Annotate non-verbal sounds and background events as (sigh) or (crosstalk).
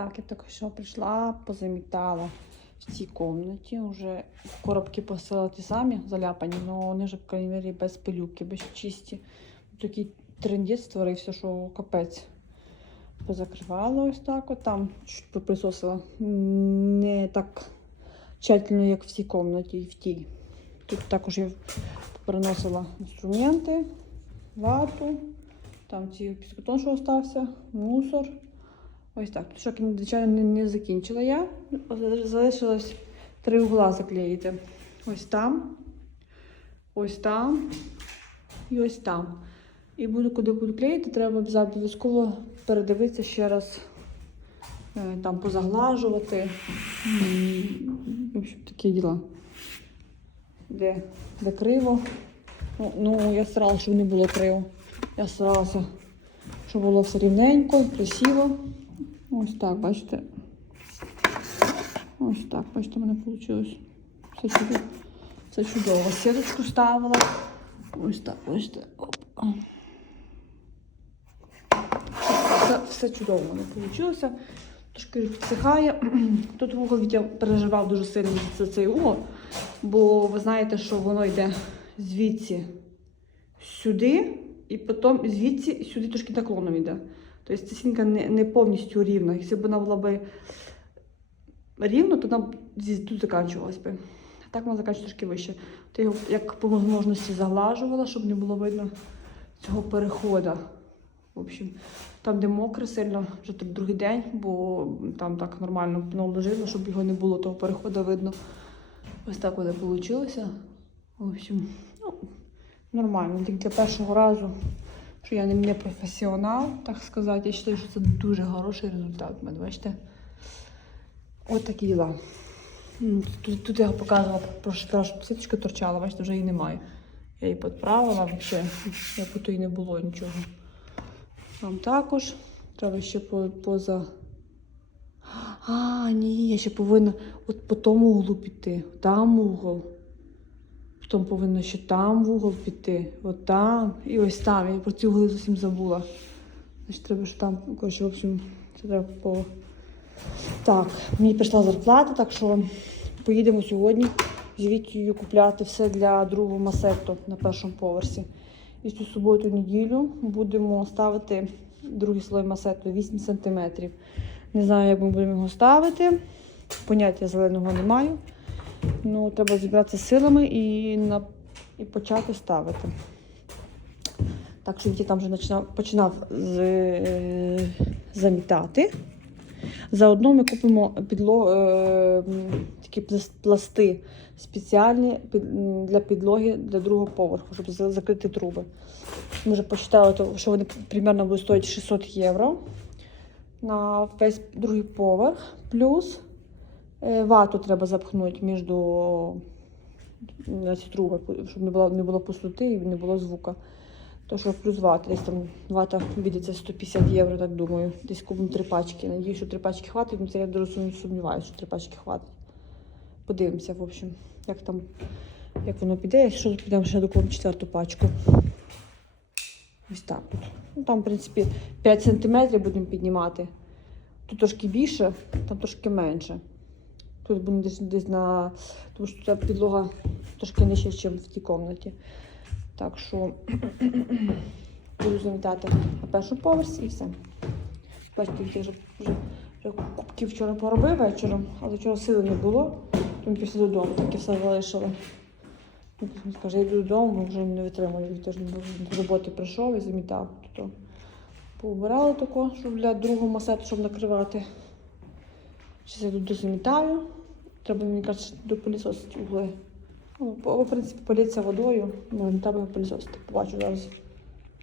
Так, я тільки що прийшла, позамітала в цій кімнаті. Вже коробки посила ті самі заляпані, але вони вже, по крайній без пилюки, без чисті. Такий трендець створився, що капець. Позакривала ось так. От там чуть поприсосила. Не так тщательно, як в цій кімнаті і в тій. Тут також я переносила інструменти, вату, там ці піскотон, що остався, мусор. Ось так. Шоки, звичайно, не, не закінчила я. Залишилось три угла заклеїти. Ось там, ось там і ось там. І буду, куди буду клеїти, треба обов'язково передивитися ще раз, е, там позаглажувати. В общем, такі діла. Де, де криво. Ну, ну, я старалася, щоб не було криво. Я старалася, щоб було все рівненько, красиво. Ось так, бачите. Ось так, бачите, у мене вийшло. Все чудово. Все чудово. Сіточку ставила. Ось так, бачите. Оп. Все, все чудово в мене вийшло. Трошки підсихає. (clears throat) Тут вугол Вітя переживав дуже сильно за цей угол, бо ви знаєте, що воно йде звідси сюди, і потім звідси сюди трошки наклоном йде. Тобто ця стінка не, не повністю рівна. Якщо б вона була б рівна, то вона тут закінчувалась би. Так вона закінчує трошки вище. То його як по можливості заглажувала, щоб не було видно цього переходу. В общем, там, де мокре сильно, вже тут другий день, бо там так нормально наложила, щоб його не було, того переходу видно. Ось так воно вийшло. В общем, ну, нормально. Тільки для першого разу, що я не, професіонал, так сказати. Я вважаю, що це дуже хороший результат. в Бачите? От такі діла. Тут, тут я показувала, про що щоб сіточка торчала, бачите, вже її немає. Я її підправила взагалі, як будто і не було нічого. Там також. Треба ще по- поза. А, ні, я ще повинна от по тому углу піти. Там угол. Потім повинна ще там в угол піти. От там і ось там. Я про ці угли зовсім забула. Значить, треба ж там, коротше, в общем, це треба по. Так, мені прийшла зарплата, так що поїдемо сьогодні з Вітєю купляти все для другого масету на першому поверсі. І цю суботу-неділю будемо ставити другий слой масету 8 см. Не знаю, як ми будемо його ставити. Поняття зеленого не маю. Ну, треба зібратися силами і, на... і почати ставити. Так що Вітя там вже починав, починав з... е, замітати. Заодно ми купимо підло... е, такі пласти спеціальні під... для підлоги для другого поверху, щоб закрити труби. Ми вже почитали, що вони примерно будуть стоїти 600 євро на весь другий поверх. Плюс вату треба запхнути між труби, щоб не було, не було пустоти і не було звука. То що плюс вата, десь там вата обійдеться 150 євро, так думаю. Десь купимо три пачки. Надіюсь, що три пачки хватить, ну це я дуже сумніваюся, що три пачки хватить. Подивимося, в общем, як там, як воно піде. Якщо підемо ще докупимо четверту пачку. Ось так от. Ну, там, в принципі, 5 см будемо піднімати. Тут трошки більше, там трошки менше. Тут будемо десь, десь на. Тому що тут підлога трошки нижче, ніж в тій кімнаті. Так що (clears throat) буду замітати на першому поверсі і все. Бачите, я вже, вже, вже кубки вчора поробив вечором, але вчора сили не було, тому після додому таке все залишила. Ну, я йду додому, вже не витримую. Він теж з роботи прийшов і замітав. Поубирала тако, щоб для другого масету, щоб накривати. Зараз я тут дозамітаю. Треба, мені кажуть, допилісосити угли. Ну, в принципі, політься водою, ну, треба його пилісосити. Побачу зараз.